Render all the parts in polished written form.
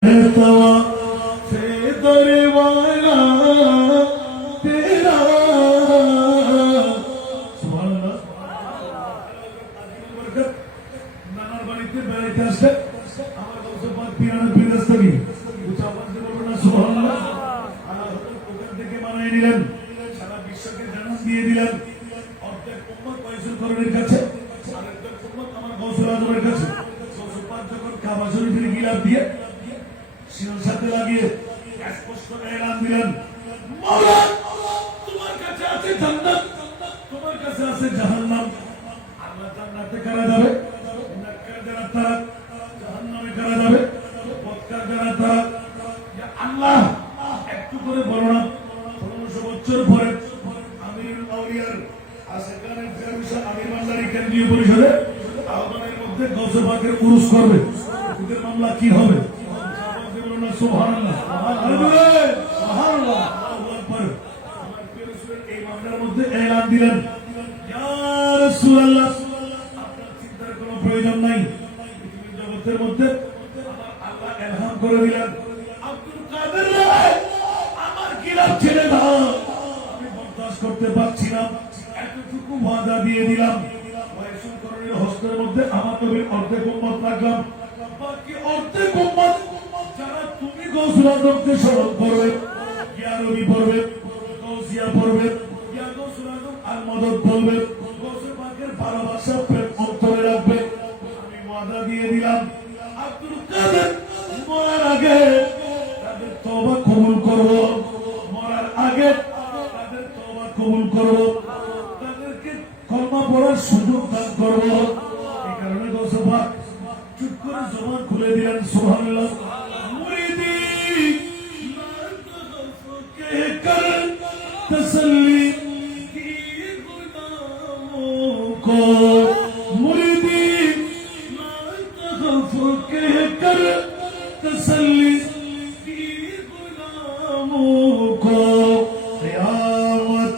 নানার বাড়িতে বেড়াইতে আসবে আমার কাছে পিয়ানোর বিরাস্তগি উচ্চ আওয়াজে বলবো না সুবহানাল্লাহ। ওখান থেকে মানায় নিলেন, সারা বিশ্বকে জানান দিয়ে দিলেন। অর্ধেক উম্মত কয়সুল করণের কাছে, আরেকটা উম্মত আমার গৌসুল আজমের কাছে। গৌসুল পাক যখন কাবা শরীফের গিলাফ দিয়ে শিরোর সাথে লাগিয়ে স্পষ্ট এলান দিলেন, মাওলা তোমার কাছে আছে জান্নাত, তোমার কাছে আছে জাহান্নাম। আল্লাহ জান্নাতে কারা যাবে, নেককার যারা তারা, জাহান্নামে কারা যাবে, বদকার যারা তারা। আল্লাহ একটু করে বলো না, ১৫০০ বছর পরে আমিরুল আউলিয়ার আশেকানে ফেরুশা আমির ভান্ডারী কেন্দ্রীয় পরিষদে আহ্বানের মধ্যে গৌসে পাকের উরুস করবে, ওদের মামলা কি হবে? সুবহানাল্লাহ, সুবহানাল্লাহ, সুবহানাল্লাহ, আল্লাহু আকবার। আমার প্রিয় রাসূলের এই মামলার মধ্যে এলান দিলেন, ইয়া রাসূলুল্লাহ আপনার চিন্তার কোনো প্রয়োজন নাই। পৃথিবীর জগতের মধ্যে আমার আল্লাহ ইলহাম করে দিলেন, আব্দুল কাদের আমার গিলাফ ছেড়ে দাও। আমি বরদাস্ত করতে পারছি না, এতটুকু ওয়াদা দিয়ে দিলাম। ওয়াইসুল করণের হস্তের মধ্যে আমার নবীর অর্ধেক উম্মত রাখলাম, বাকি অর্ধেক উম্মত যারা তুমি গৌসুল আজমকে স্মরণ করবে, ইয়া নবী পড়বে, গৌসিয়া পড়বে, ইয়া গৌসুল আজম আল মদদ বলবে, গৌসে পাকের ভালোবাসা প্রেম অন্তরে রাখবে। আমি ওয়াদা দিয়ে দিলাম, আব্দুল কাদের মরার আগে তাদের তওবা কবুল করব, মরার আগে তাদের তওবা কবুল করব, তাদেরকে কলমা পড়ার সুযোগ দান করব। এই কারণে গৌসে পাক চুপ করে জবান খুলে দিলেন, সুবহানাল্লাহ। तसल्ली की गुनाहों को मुरीदी ला तखफ कहकर तसल्ली की गुनाहों को क़यामत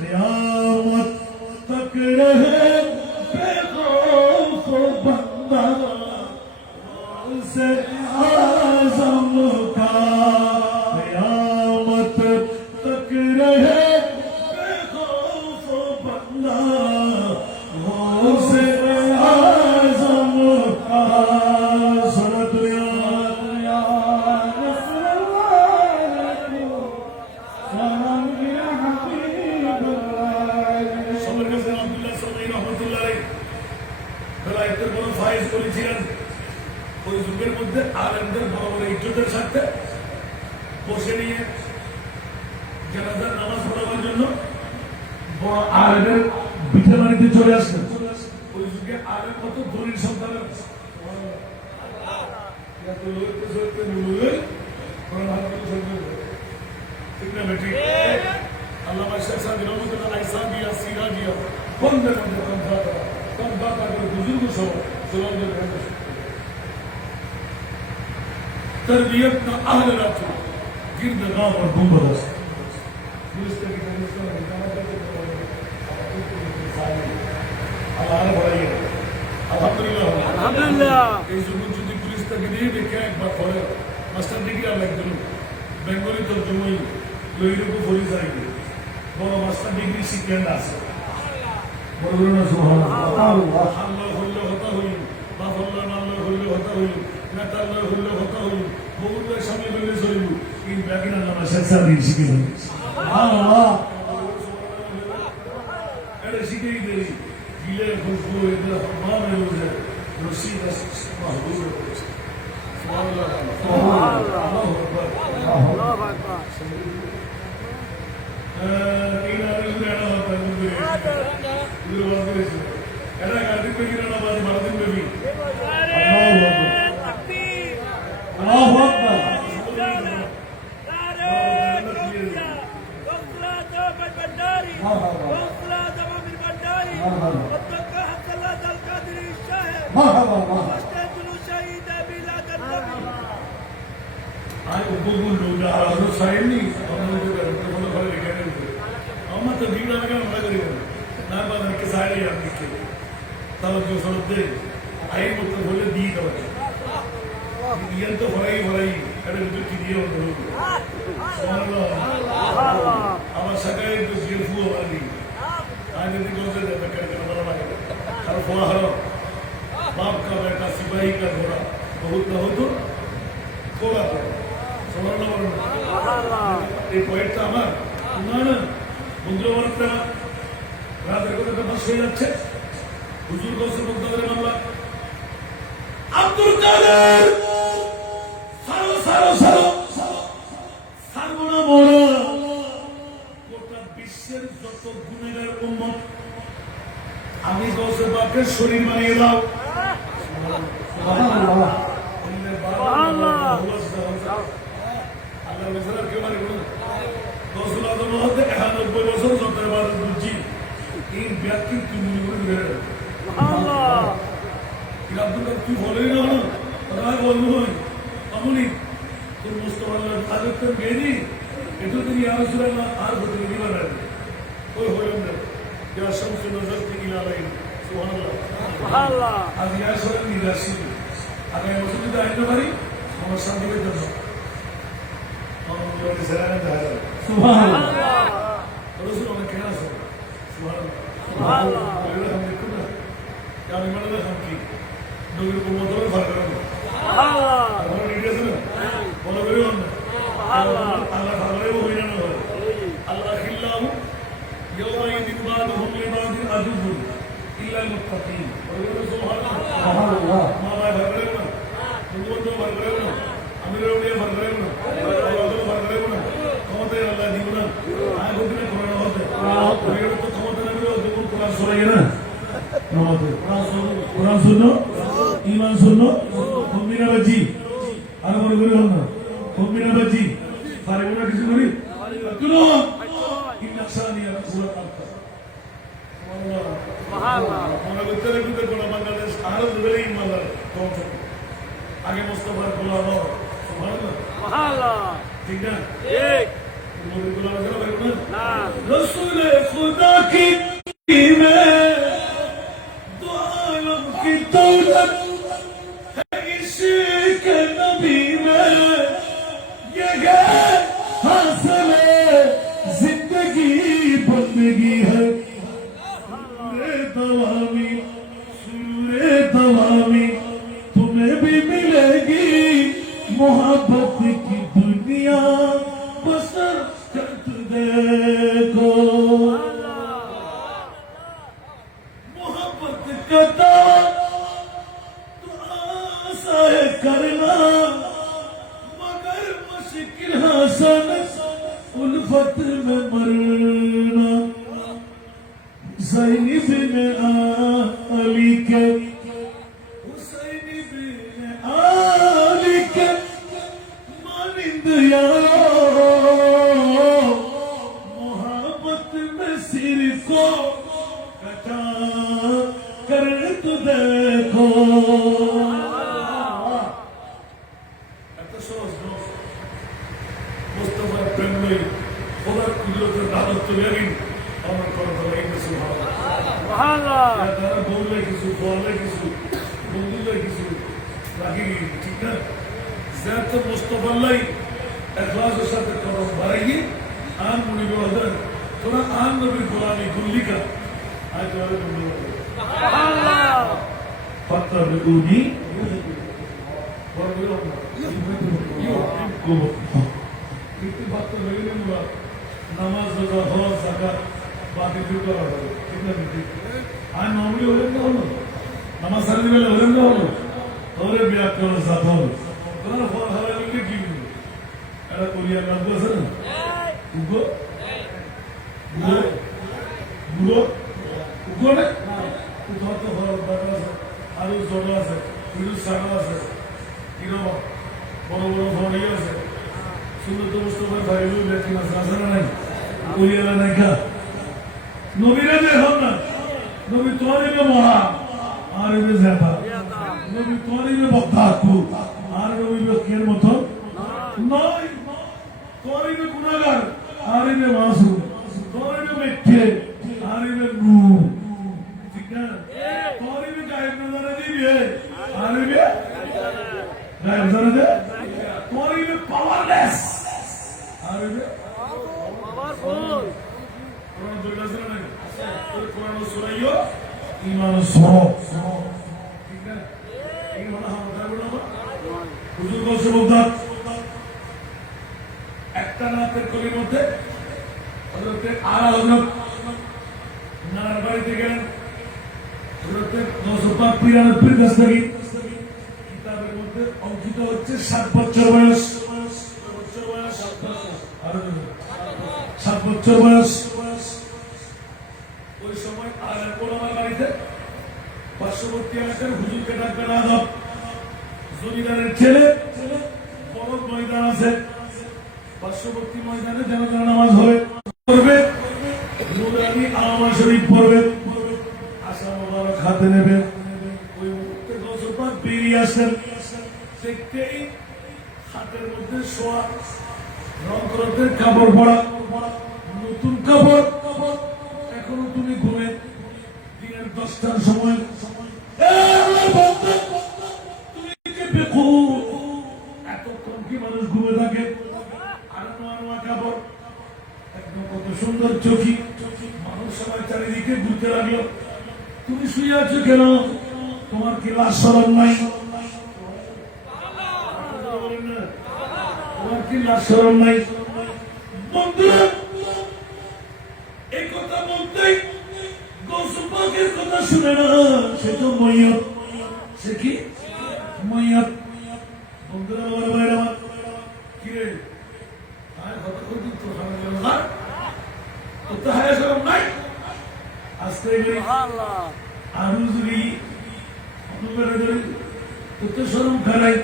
क़यामत तक रहे बेखौफ बंदा से आज़म का। ওই যুগের মধ্যে আলেমদের বড় বড় ইজ্জতের সাথে বসে নিয়ে জানাজার নামাজ পড়াবার জন্য বড় আলেমের পিঠে বাড়িতে চলে আসতেন। ওই যুগে আলেম কত ধনীর সন্তানের ঠিক না বেটি? আল্লামা শেখ সাহেব রহমতুল্লাহ আইসা দিয়া সিরা দিয়া বন্ধে বন্ধে কম দাতা করে বুজুর্গ সহ तरबियत का अहल रखो गिरद गांव और गुंबद আলহামদুলিল্লাহ। এই যুবক যদি পুলিশ তাকে দিয়ে দেখে একবার পরে মাস্টার ডিগ্রি আর একজন বেঙ্গলি তর্জমই লইরকম পুলিশ আইবে বড় মাস্টার ডিগ্রি শিখেন আছে বড় বড় না সুবহানাল্লাহ। আল্লাহ হইল হতা হইল, বাপ আল্লাহ আল্লাহ হইল হতা হইল, নেতা আল্লাহ হইল হতা হইল, বহুদের সামনে হইলে চলিব এই ব্যাগিন আল্লাহ শেখ সাহেব শিখে হইল। আল্লাহ এটা শিখেই দেরি গিলে খুশবু এটা মানে হয়ে রশিদ মাহবুব সুবহানাল্লাহ, সুবহানাল্লাহ, আল্লাহু আকবার, আল্লাহু আকবার। এই নামে এটা হতো এটা গাড়ি पे गिरना बाजी भारत में भी अल्लाहू अकबर ahí এটা কিন্তু কি দিয়ে হতো আমার শাখায় একটু জিয়ে ফুয়া মারি आज यदि कौन से देता करके बड़ा लगे हर फुआ हर बाप का बेटा सिपाही का घोड़ा बहुत न हो तो थोड़ा तो समझ लो ये पॉइंट था हमारा ना मुझे वर्तन रात को तो बस हो जाते हुजूर को से मुक्त करे मामला अब्दुल कादर सारो सारो सारो सारबना मोरा গোটা বিশ্বের যত গুণেগার উম্মত আমি গৌসে পাকের শরীর বানিয়ে দাও সুবহানাল্লাহ আল্লাহ মেসরা কেউ মানে বলুন গৌসুল আজম হতে 91 বছর যত ইবাদত বুঝি এই ব্যক্তি তুমি করে সুবহানাল্লাহ কি আব্দুল তুই বলেই না তাই বলবো আমনি তোর মুস্তাফা আল্লাহ আদত গেনি itu tadi harus sudah harus betul di mana? Kau hoyong dah. Ya syamsul nazar tinggal lain. Subhanallah. Subhanallah. Abi ya sudah di dasi. Ada yang maksud kita itu hari? Nomor satu itu. Nomor dua sekarang dah ada. Subhanallah. Terus orang kena sah. Subhanallah. Subhanallah. Kalau kami ikut dah. Kami mana dah kami. Dua motor farkan. Subhanallah. Orang ini sana. Orang beriman. Allah khaware wo hoina no Allah khillahu yawma idin ba'dhum li ba'din adubun illa al-muttaqin subhanallah ma ba bhargare na tungo bhargare na amire odiya bhargare na Allah bhargare na khamate Allah dibuna ay godine korona hote amire to khamate na biro dubun Quran suraye na namate Quran sunno iman sunno mu'mina baji ar mone gori honna mu'mina baji सारे गुना किसी को नहीं क्यों इन नक्शानिया पूरा काम कर सुभानअल्लाह हमारा उत्तर कुछ कोना बांग्लादेश भारत दुबई इमानदार कौन सा आगे मुस्तफा बुला लो सुभानअल्लाह ठीक है एक मुझे बुला लो भाई ना रसूल खुदा की में दुआओं की दौलत है इश्क नबी में ये जिंदगी बंदगी है दवामी सूरे दवामी तुम्हें भी मिलेगी मोहब्बत की दुनिया बसर कर देखो मोहब्बत का दावा तो आशा है करना मगर मुश्किल हसन उल्फत में मरना हुसैनी बिन अली के हुसैनी बिन अली के मानिंद यारो मोहब्बत में सिर को कटा कर तो देखो मुस्तफा प्रेमी खुदा कुदरत दावत तो लेकिन और पर लेकिन सुभान अल्लाह या तारा बोलले किसु बोलले किसु बाकी ठीक है ज़ात मुस्तफा लाई इखलास के साथ करो भरेगी आन मुनि बहदर थोड़ा आन नबी कुरानी गुल्ली का आज वाले बोलो सुभान अल्लाह फतबूनी और बोलो कितनी बात तो लगी नहीं हुआ नमाज रोजा हज ज़कात बाकी जो कर रहा है कितना बिजी आज नॉर्मली हो जाता हो नमाज सारी वाले हो जाता हो और भी आप करो साथ हो तो ना फॉर हवा लेके की अरे कोई यार नाम बोल सर उगो उगो उगो ने उगो तो फॉर बात है आलू जोड़ा से फिर सागा से किरो बड़ो बड़ो फोड़िया से सुनो तो मुस्तफा भाई लोग लेकिन आसान नहीं कोई यार नहीं क्या नबीरे में हम ना नबी तोरी में मोहा आरे में ज़्यादा नबी तोरी में बक्ताकू आरे नबी में कियर मतो नहीं तोरी में गुनाहगार आरे में मासूम तोरी में मिठे आरे में नूर ठीक है तोरी में गायब नजर नहीं है आरे में गायब नजर है तोरी में ব্যাস আর ওই যে বাবার ফোন কোরআন দলিল আছে না নাকি ওই কোরআন শোনাইও ঈমান সহ ঠিক না এই হলো আমাদের বলবো হুজুর বলছে বলতাম একটা রাতের কলির মধ্যে হযরতে আলা হযরত নানার বাড়িতে গেলেন হযরতে নওশাদ পীরের কাছ থেকে কিতাবের মধ্যে অঙ্কিত হচ্ছে 7 বছর বয়স 7 বছর বয়স ওই সময় আলেম ওলামার বাড়িতে পার্শ্ববর্তী এলাকার হুজুরকে ডাকবেন আদব জমিদারের ছেলে বড় ময়দান আছে পার্শ্ববর্তী ময়দানে যেন নামাজ হবে পড়বে নুরানি আওয়াজ শরীফ পড়বে আশা মোবারক হাতে নেবে ওই মুহূর্তে গজপাত বেরিয়ে আসেন দেখতেই হাতের মধ্যে শোয়া রং করতে কাপড় পরা নতুন কাপড় এখনো তুমি ঘুমে দিনের 10টার সময় তুমি এতক্ষণ কি মানুষ ঘুমে থাকে আর নোয়া কাপড় একদম কত সুন্দর চোখি মানুষ সবাই চারিদিকে ঘুরতে লাগলো তুমি শুয়ে আছো কেন তোমার কি লাশ শরম নাই তোমার কি লাশ শরম নাই বন্ধুরা এই কথা বলতেই গৌসুল পাকের কথা শুনে না সে তো মইয়ত সে কি মইয়ত বন্ধুরা আমার ভাইরা আমার কি রে আয় কথা কইতে তো সামনে গেল না তো হায় শরম নাই আস্তে করে আল্লাহ আরো যদি অনুবাদ করে তো শরম খারাই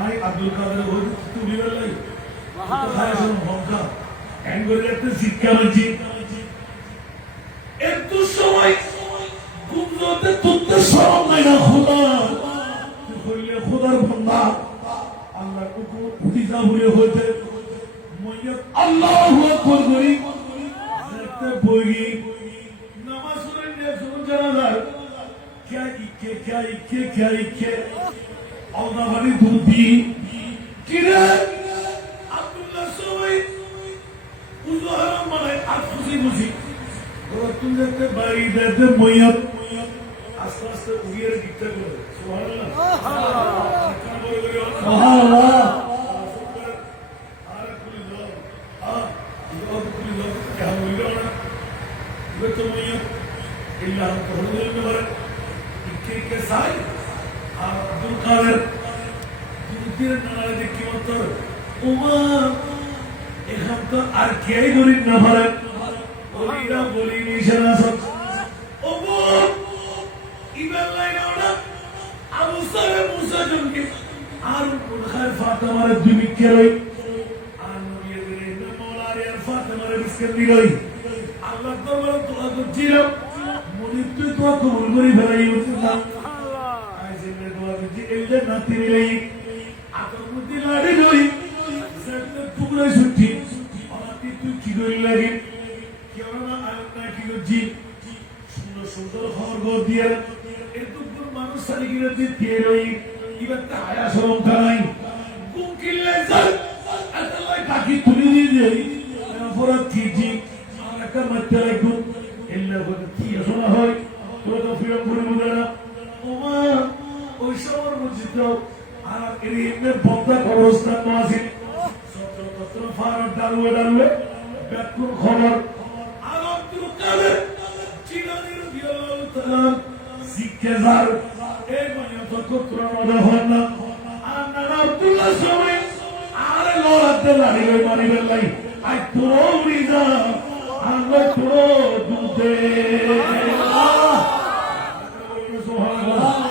আয় আব্দুল কাদের বল তুমি বললাই তো হায় শরম হকা এঙ্গলে একটা শিক্ষা মাঝি এত সময় গুমজতে তুলতে শরম নাই না খোদা তুই হইলে খোদার বান্দা আল্লাহর হুকুম খুদিজা ভুলে হইতে মইয়াত আল্লাহু আকবার করি যেতে বইগি নামাজ পড়লে শুরু জানা যায় क्या इक्के औदा वाली दूधी किरे আব্দুল্লাহ সবাই উজহারাম মানে আফসি বুঝি ওরা তুমি দেখতে বাড়ি দেখতে মইয়াত আস্তে আস্তে উড়িয়ে দিতে করে সুবহানাল্লাহ সুবহানাল্লাহ আর কুলি দাও কুলি দাও क्या बोल रहा है वो तो मइयात इल्ला तहरुल नबर के साथ अब्दुल कादिर दूसरे नारे देखी मतलब उमा हम तो आर्कियाई गरीब न भरे बोलीरा बोली निशाना सब ओबो इबन लाइन आना अबू सरे मूसा जुनके आर उनखर फातिमा रे दुमी के रही आर नबी रे न मौला रे फातिमा रे बिस्किट दी रही अल्लाह तो बड़ा दुआ तो जीरो मुनिब तो कबूल करी भलाई उतना এলে নাতি নিলেই আতমুদ্দি লাড়ি ধরি সেটা টুকরা সুটি অনাতি তুই কি করি লাগে কেউ না আলনা কি জি সুন্দর সুন্দর খবর গো দিয়ে এতটুকু মানুষ সারিগিরে দিয়ে রই ইবাতে আয়া শরম খাই কোন কিলে যাই আল্লাহ কাকি তুলি দিয়ে ফরত কি জি আর একটা মাত্রা রাখুন এল্লা বলে কি শোনা হয় তো তো ফিরম করে মুদারা ওমা ওই সময় মসজিদ আর এরিয়ে বন্ধা কবরস্থান মাসিদ সত্র ফারার ডালুয়ে ব্যাকুল খবর আর আব্দুল কাদের জিলানী রাদিয়াল্লাহু তাআলা জিজ্ঞাসার এই মানে তো কোরআন ওরা হন না আর নানা আব্দুল্লাহ সময় আর লড়াতে লাড়িয়ে মারিবেন লাই আই পুরো রিজা আল্লাহ পুরো দুতে সুবহানাল্লাহ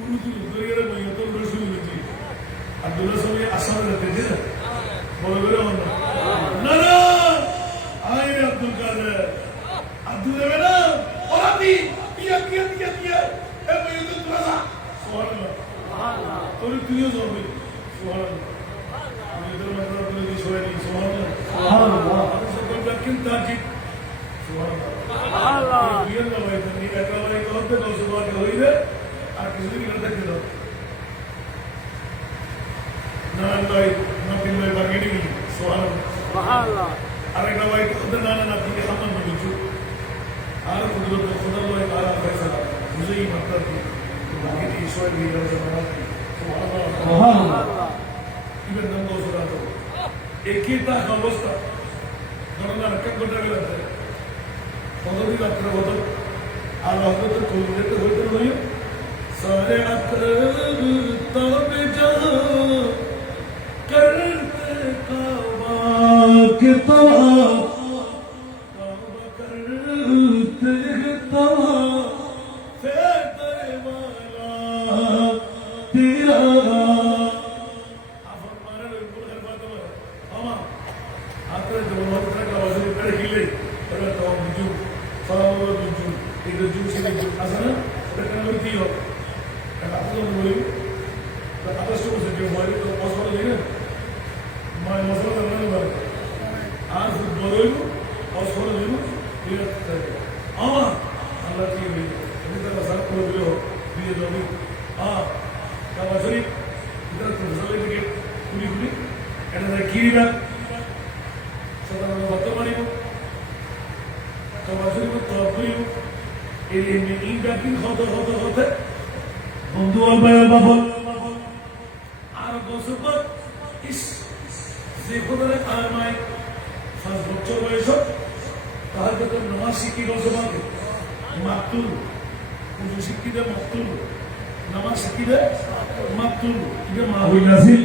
পুরুতুল দরিয়ারে বইয়াতল রসুল হয়েছি আব্দুল্লাহ সবাই আসামে যেতে না বড় করে না না আই আব্দুল কাদের আব্দুল দেবে না ওরাবি পিয়া পিয়া পিয়া পিয়া এ বইয়াতল তোরা সুবহানাল্লাহ তোর তুইও যাবি সুবহানাল্লাহ আমি তোর মাত্র করে দিই সবাই সুবহানাল্লাহ সুবহানাল্লাহ আমি সকল ব্যাখ্যান তাজিব সুবহানাল্লাহ বিয়ের না ভাই তুমি একা ভাই করতে দাও সুবহানাল্লাহ হইবে আর কিছুদিন করে দেখতে দাও নানান ভাই নাতিন ভাই মার্কেটিং সুবহানাল্লাহ আরেকটা ভাই করতে নানা নাতিকে সম্মান করছো আর কুদরত খোদা ভাই তারা ফয়সালা বুঝেই মাত্রা কি বাকি ঈশ্বর দিয়ে দাও সুবহানাল্লাহ ইবেন নাম দাও সুবহানাল্লাহ একইটা অবস্থা ধরনা রক্ষা করতে গেলে কতদিন রাত্রে হতো আর হয়তো কলকাতা হইতে নয় सारे अकरब तब जहाँ करते काबा के काबा करते फिर तेरे वाला तेरा आप हमारे बिल्कुल हर बात में मामा आते हैं जब बहुत तरह का वजन करे हिले अगर तो बिजू सारा बिजू एक बिजू से बिजू आसान है तो क्या हो aku tuh boleh, atas tu mesti dia boleh tu pas boleh ni, masalah tak ada boleh. As boleh tu, pas boleh tu, dia tak. Allah ki boleh. Ini tak masalah boleh dia boleh. Kalau jadi kita tu masalah ni kuli, ada kiri dah. Sekarang waktu mana tu? Kalau jadi tu kuli, ini ingat ni hot. বন্ধু আলবাইল bubble আর বছর ইস যে খোদারে আরমাই 5 বছর বয়স তাহার তো নামাজ শিখি গজবাকে মাকতুল পুজো শিখিতে মাকতুল নামাজ শিখিতে মাকতুল এটা মা হইলাছিল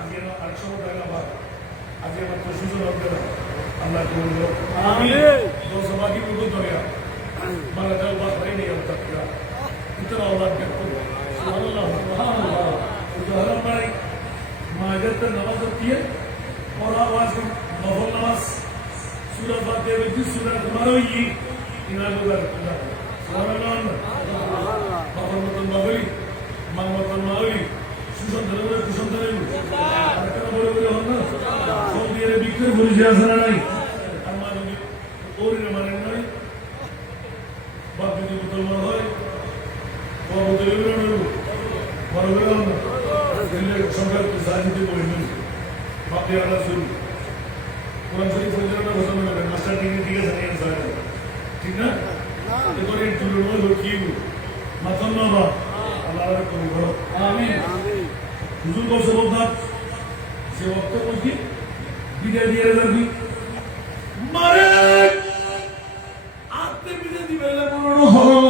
আগে 800 টাকা বাদ আগে মাত্র সুযোগ হবে আল্লাহ করল আমিন গজবাকে পুজো দরিয়া মারা দাও বাহরাই নেই আল্লাহ इतना औलाद देखो सुभानअल्लाह सुभानअल्लाह उदाहरण भाई माजर पे नमाज होती है और आवाज नफल नमाज सूरत फातिहा में जिस सूरत तुम्हारा ये इनाम होगा सुभानअल्लाह मोहम्मद नबी मोहम्मद नबी सुसंदर अरकान बोले बोले हो ना सऊदी अरब के बोले जैसा नहीं हमारे और हमारे नहीं बाप ने मुसलमान है সংখ্যা সাহায্যতে বলে নিন বাপে আলা শুরু কোরআন শরীফ পরিচালনা ঘোষণা করবেন মাস্টার ডিগ্রি ঠিক আছে নিয়ে সাহায্য ঠিক না এরপরে তুলনা লক্ষ্মী মাতন বাবা আল্লাহ কবুল করো আমিন হুজুর বলছে বলতাম সে বক্তব্য কি বিদায় দিয়ে যাবি মারে আত্মে বিদায় দিবে মরণ হলো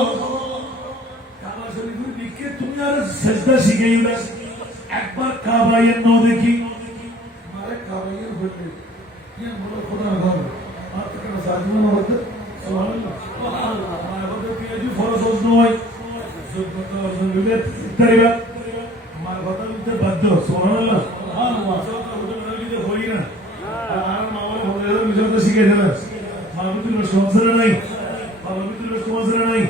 তুমি আর সেজদা শিখেই না একবার কাবাইয়ের নাও দেখি মারে কাবাইয়ের হইলে ইয়া বড় খোদা ঘর আর তো কেন সাজনা হতে সুবহানাল্লাহ সুবহানাল্লাহ আমার বড় পিয়াজি ফরজ নয় সুবহানাল্লাহ অর্জন হইলে তাইবা আমার কথা বলতে বাধ্য সুবহানাল্লাহ সুবহানাল্লাহ সাথে হতে না হই না আর মাওলা বলে নিজে শিখে দিল মাহবুবুল সমস্যা নাই মাহবুবুল সমস্যা নাই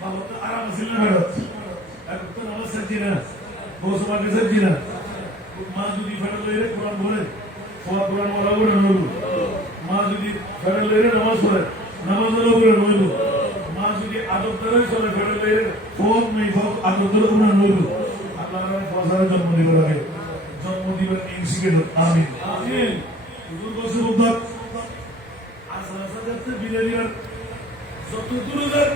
বাবা তো আরাম ছিল না একটু নামাজ সাজিনা বসমাকে সাজিনা মা যদি ফেরলে কোরআন পড়ে কোরআন ওরা করে নইল মা যদি ফেরলে নামাজ পড়ে নামাজ ওরা করে নইল মা যদি আদব ধরে চলে ফেরলে ফোক নেই ফোক আদব ধরে করে নইল আল্লাহর ফজরে জন্ম দিবে লাগে জন্ম দিবেন ইনশিকে আমিন আমিন হুজুর বসে বলতা আসা যাচ্ছে বিদারিয়ার যত দূরে যায়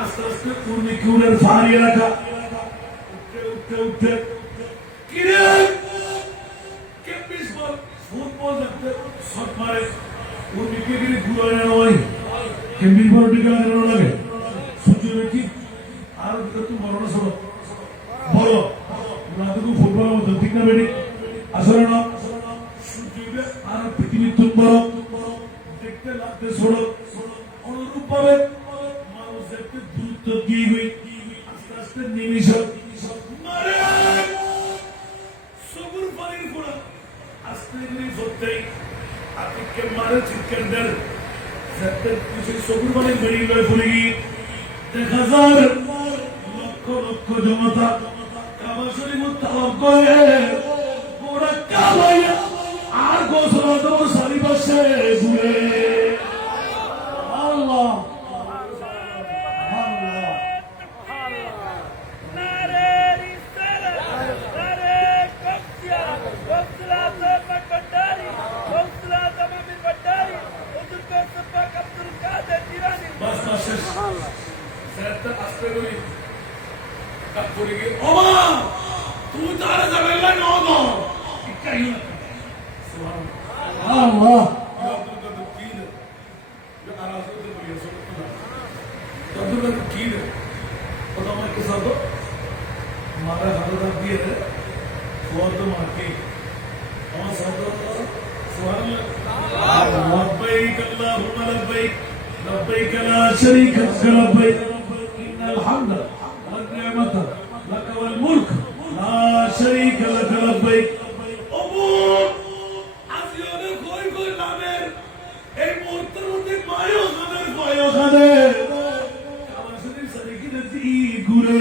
আস্তে আস্তে পূর্ণি কিউরের ফাড়ি এলাকা উঠতে কিরে কেপিস বল ফুটবল দেখতে শট মারে পূর্ণি কিউরের ঘুরে নয় কেপিস বল টিকা লাগে সূর্য কি আর একটু বড় সব বড় রাতকু ফুটবল মতো ঠিক না বেটি আসলে না সূর্য আর পৃথিবী তুম বড় দেখতে লাগতে ছোট অনুরূপ ভাবে মানুষ দেখতে দ্রুত গিয়ে আস্তে কষ্টের নিমিষ মারে সবুর পানির ফোড়া আস্তে করে ধরতেই আতিককে মারে চিৎকার দেন সত্যের পিছিয়ে সবুর পানির বেরিয়ে লয় ফুলে গিয়ে দেখা যায় লক্ষ লক্ষ জনতা কাবা শরীফ তাওয়াফ করে ওরা কাবাইয়া আর গোসল দেওয়ার চারিপাশে ঘুরে আল্লাহ Allah. हमारा हजरत दिए थे बहुत तो मारके और सुभान अल्लाह लब्बैक अल्लाहुम्मा लब्बैक लब्बैक ला शरीक लक लब्बैक इन्नल हम्द वन निअमत लक वल मुल्क ला शरीक लक लब्बैक ओबो আজিওনে কই কই নামের এই মুহূর্তের মধ্যে মায়ো খানে কাবা শরীফ সারিকি নদী ঘুরে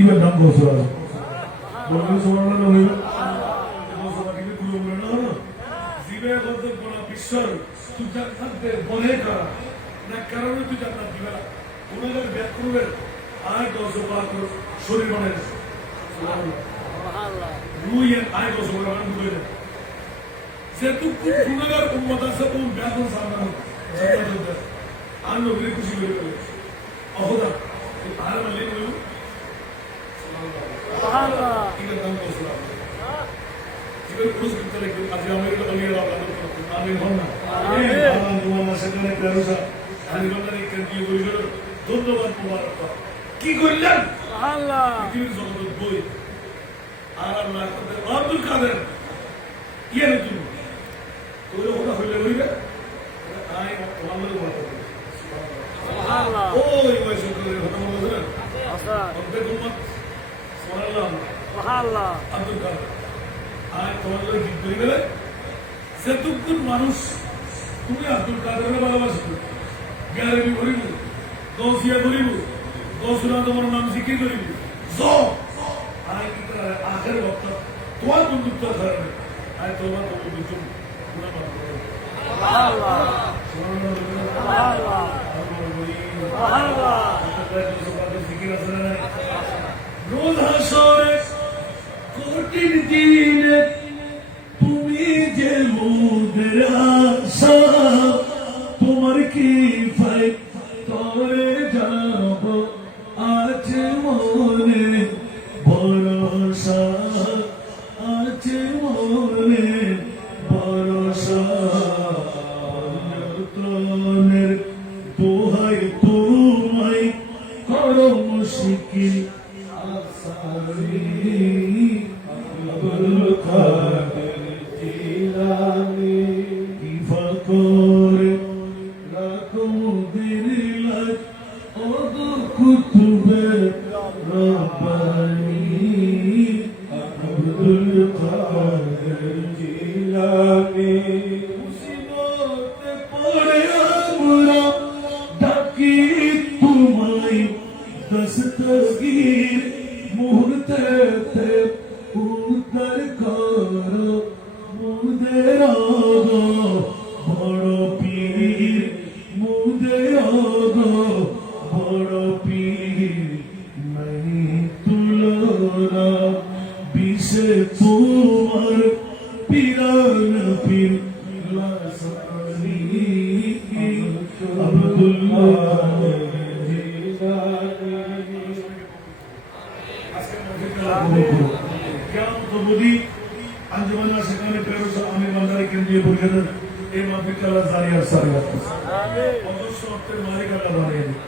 ইবার নাম গোসরা বলবে সুবহানাল্লাহ বলবে গোসরা কি পুরো বলে না জিবে কত বড় বিশ্বর তুই জান্নাতে বলে করা না কারণে তুই জান্নাত দিবে না গুনাহগার ব্যাক করবে আয় গোসরা করো শরীর বানায় সুবহানাল্লাহ সুবহানাল্লাহ রুয়ে আয় গোসরা বানায় দিবে সে তুই গুনাহগার উম্মত আছে কোন ব্যাক করো সামনে জান্নাত আর নবী খুশি হয়ে গেল অহদা আর মানে বলু সুবহানাল্লাহ ইবেন নাম গোসরা ইবেন খুশ করতে লাগে আজ আমাদের আলিয়া আল্লাহ আমিন হন্না আমিন আল্লাহ দুআ সেখানে করুসা আমি বললাম এই কি বলিল ধন্যবাদ মুবারক কি করলেন সুবহানাল্লাহ পৃথিবীর জগৎ বই আর আল্লাহ আব্দুল কাদের ইয়ে নতুন তোরে ওটা হইলে হইবে আই তোমাদের বলতে সুবহানাল্লাহ ওই ওই করে কথা বলছেন আচ্ছা ওদের উম্মত সুবহানাল্লাহ সুবহানাল্লাহ আব্দুল কাদের আই তোমাদের কি করিবে সেতুকুন মানুষ তুমি আব্দুল কাদেরের ভালোবাসো গ্যারেবি করিব গৌসিয়া করিব গৌসুরা তোমার নাম জিকির করিব জো আই কি করে আখের ওয়াক্ত তোমার বন্ধুত্ব কারণে আই তোমার বন্ধুত্ব পুরো মাফ করো সুবহানাল্লাহ সুবহানাল্লাহ সুবহানাল্লাহ সুবহানাল্লাহ জিকির আছে না রোজ হাসরে কোটির দিনে তুমি যে মোদের আশা তোমার কি ফাই তরে যাব আছে মনে ভরসা আছে মনে ভরসা যতনের দোহাই তোমায় করো মুশকিল আসারি আব্দুল কাদের জিলানী কি ফকর রাখো দিল ও কুতুবে রব্বানি আব্দুল কাদের জিলানী মুসিবতে পড়ে আমরা ডাকি তোমায় দস্তগীর মুহূর্তে উদ্ধার করো মুদের বড় পীর মুদের বড় পীর নাই তুলনা বিষে তোমার পীরান পীর লাসানি আব্দুল্লাহ জিলানী আজকে কবুল করো। কিয়ামত অবধি আঞ্জুমানা সেখানে 1300 আমির বান্দারি কেন্দ্রীয় পরিষদের এই মাহফিলকে আল্লাহ জারি আর সারি রাখুন। অজস্র অর্থের মালিক আল্লাহ বানিয়ে দিন।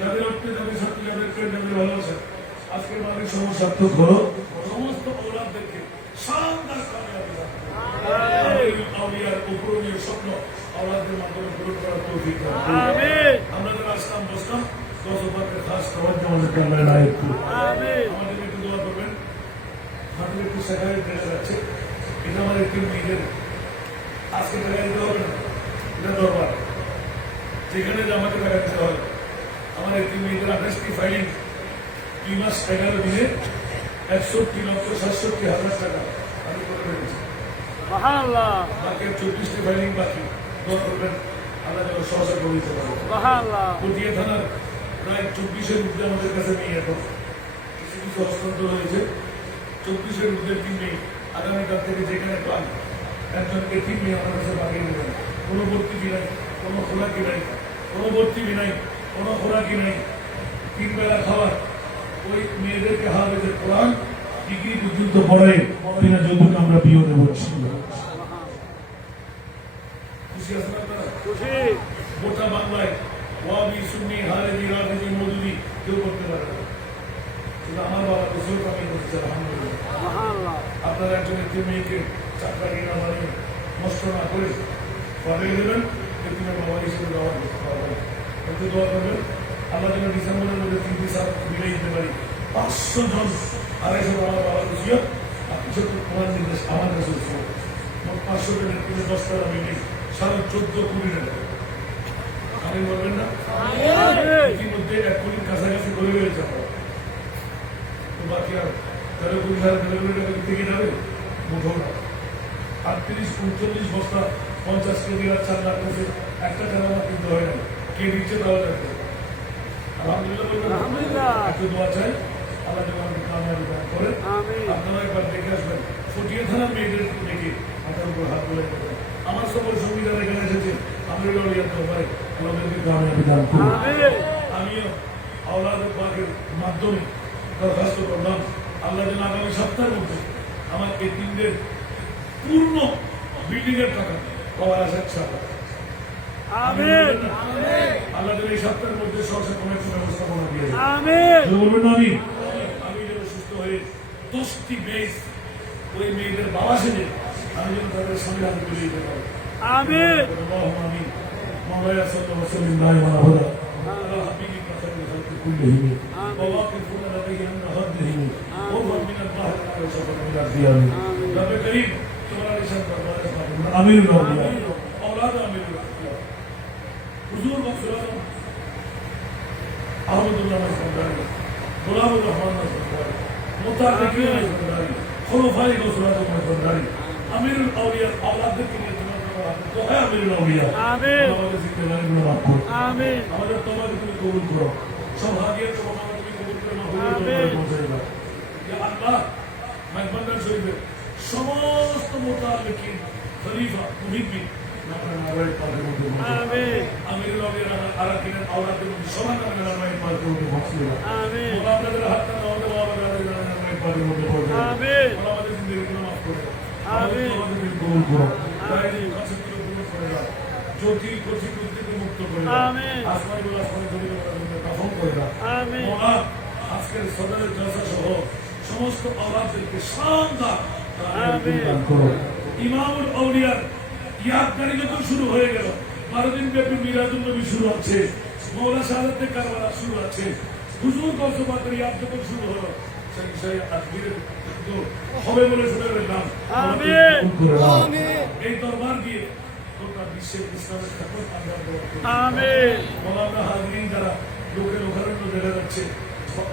যাদের অর্থে যাদের সাথে যাদের প্রেম যাদের ভালোবাসা আজকের মালিক সার্থক হলো সমস্ত ঔলাদদেরকে শানদার কামিয়াবি দান করুন। আউলিয়ার উপরণীয় স্বপ্ন আওলাদের মাধ্যমে পূরণ করার তৌফিক দান করুন। আমরা যারা আসলাম বসলাম দশবারের খাস তওয়াজ্জুহ আমাদেরকে আল্লাহ ইনায়েত করুন। আমাদের একটু দোয়া করবেন। আমাদের একটু শেখায় দেখা যাচ্ছে এটা আমার একটি মেয়েদের আজকে টাকা দিতে হবে না, এটা দরবার যেখানে আমাকে টাকা দিতে হবে। আমার একটি মেয়েদের 28টি ফাইলিং 2 মাস 11 দিনে 61,67,000 টাকা আমি করে ফেলেছি। বাকি 24টি ফাইলিং বাকি দোয়া করবেন আল্লাহ যেন সহজে করে দিতে পারে। পটিয়া থানার প্রায় 24-এর মধ্যে আমাদের কাছে নেই, এখন কিছু কিছু হস্তান্তর হয়েছে। 24-এর মধ্যে কি নেই, আগামীকাল থেকে যেখানে পান একজন এটিম নিয়ে আমার কাছে বাগিয়ে দেবেন। কোনো ভর্তি নাই, কোনো খোরাকি নাই, কোনো ভর্তি নাই, কোনো খোরাকি নাই, 3 বেলা খাবার। ওই মেয়েদেরকে হাফেজে কোরআন ডিগ্রি পর্যন্ত পড়ায় বিনা যৌতুকে আমরা বিয়ে দেবো। খুশি আছেন আপনারা? গোটা বাংলায় ওয়াবি সুন্নি হারেজি রাফেজি মওদুদি কেউ করতে পারে না, কিন্তু আমার বাবা গোসল আমি করতে আলহামদুলিল্লাহ। আপনারা একজন একটি মেয়েকে চাকরা কিনা বানিয়ে নষ্ট না করে পাঠিয়ে দেবেন, এটিমের বাবা হিসেবে দেওয়া একটু দোয়া করবেন আল্লাহ যেন ডিসেম্বরের মধ্যে 3টি সাল মিলিয়ে দিতে পারি। 500 জন 250 আমার বাবার খুশিও আপনি সত্য প্রমাণ নির্দেশ আমার কাছে 500 জনের কিনে 10 টাকা মিলিয়ে 14.5 কোটি টাকা আমি বলবেন না? ইতিমধ্যে 1 কোটির কাছাকাছি করে ফেলেছে আপনারা। তো বাকি আর 13 কোটি টাকা থেকে যাবে মুঠো না। 38-39 বস্তা 50 কেজি আর 4 লাখ কেজি একটা জানালা কিনতে হয় না, কে দিচ্ছে তাও থাকবে। আলহামদুলিল্লাহ। একটু দোয়া চাই আল্লাহ যেন আমাকে কামিয়াবি দান করেন। আপনারা একবার দেখে আসবেন ফটিয়া থানার মেয়েদের দেখে মাথার উপর হাত তুলে দেবেন। আমার সকল সংবিধান এখানে এসেছে, আমির আউলিয়ার দরবারে আমাদেরকে কামিয়াবি দান করুন। আমিও আওলাদুল পাকের মাধ্যমে দরখাস্ত করলাম আল্লাহ যেন আগামী সপ্তাহের মধ্যে আমার এতিমদের পূর্ণ বিল্ডিং এর টাকা পাওয়ার আশা ইনশাআল্লাহ। আল্লাহ যেন এই সপ্তাহের মধ্যে সরকার কোনো একটা ব্যবস্থাপনা দিয়ে বলবেন না আমি যেন সুস্থ হয়ে 10টি বেশ ওই মেয়েদের বাবা সেজে আমি যেন তাদের সঙ্গে হাতে তুলে দিতে পারি। আমি مولاي صلى وسلم دائما ابدا على حبيبك خير الخلق كلهم وواقف لديه عند خده قربا من الظهر وشفا من الثياب رب كريم تمہارا نشان فرمائے امیر الاولیاء اولاد امیر الاولیاء حضور مغفرت احمد اللہ مصطفی غلام الرحمن مصطفی متعلقین مصطفی خلفائے رسولات مصطفی امیر الاولیاء اولاد کے لیے তো হ্যাঁ আমির আউলিয়া আমিন। আমাদের জিন্দেগি গুলো মাফ করো আমিন। আমাদের তওবাকে তুমি কবুল করো, সব হাদিয়া তোমাকে তুমি কবুল করে মাহফিলে পৌঁছে দাও। ইয়া আল্লাহ মাহফিল শরীফে সমস্ত মুতাআল্লিকিন খলিফা মুহিব্বিন আপনার নামের পাকে মধ্যে আমিন। আমির আউলিয়া আরাকিনের আওলাদের মধ্যে সবার নামের পাকে মধ্যে বসে দাও আমিন। আপনাদের হাতটা আমাদের বাবার নামের পাকে মধ্যে পৌঁছে দাও আমিন। আমাদের জিন্দেগি গুলো মাফ করে দাও আমিন। আমাদের কবুল করো আমিন। জ্যোতি প্রতিকূল থেকে মুক্ত করে আসমানগুলো আসমানে জড়িত কাফন করে দাও আমিন। আজকের সদরের জলসা সহ সমস্ত আওলাদদেরকে শানদার দান করো। ইমামুল আউলিয়ার ইয়াদগারি যখন শুরু হয়ে গেল, 12 দিন ব্যাপী মিলাদুন নবী শুরু হচ্ছে, মওলা শাহাদাতে কারবালা শুরু আছে, হুজুর গৌসবাদের ইয়াদ যখন শুরু হলো সেই আজমিরের হবে বলে শুনে বললাম আমিন। এই দরবার দিয়ে গোটা বিশ্বের ইসলামের ঠাকুর আমিন। মৌলানা হাজরিন যারা লোকের ওখানে দেখা যাচ্ছে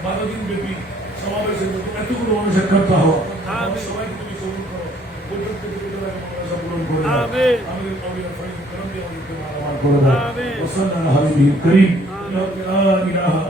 12 দিন ব্যাপী সমাবেশের মধ্যে এতগুলো মানুষের কথা হওয়া সবাইকে তুমি কবুল করো, পূরণ করে আমাদের কবির ফরিদ করম দিয়ে আমাদেরকে মালামাল করে দাও ওয়াসাল্লাল্লাহু হাবিবিল করিম লা ইলাহা ইল্লাল্লাহ।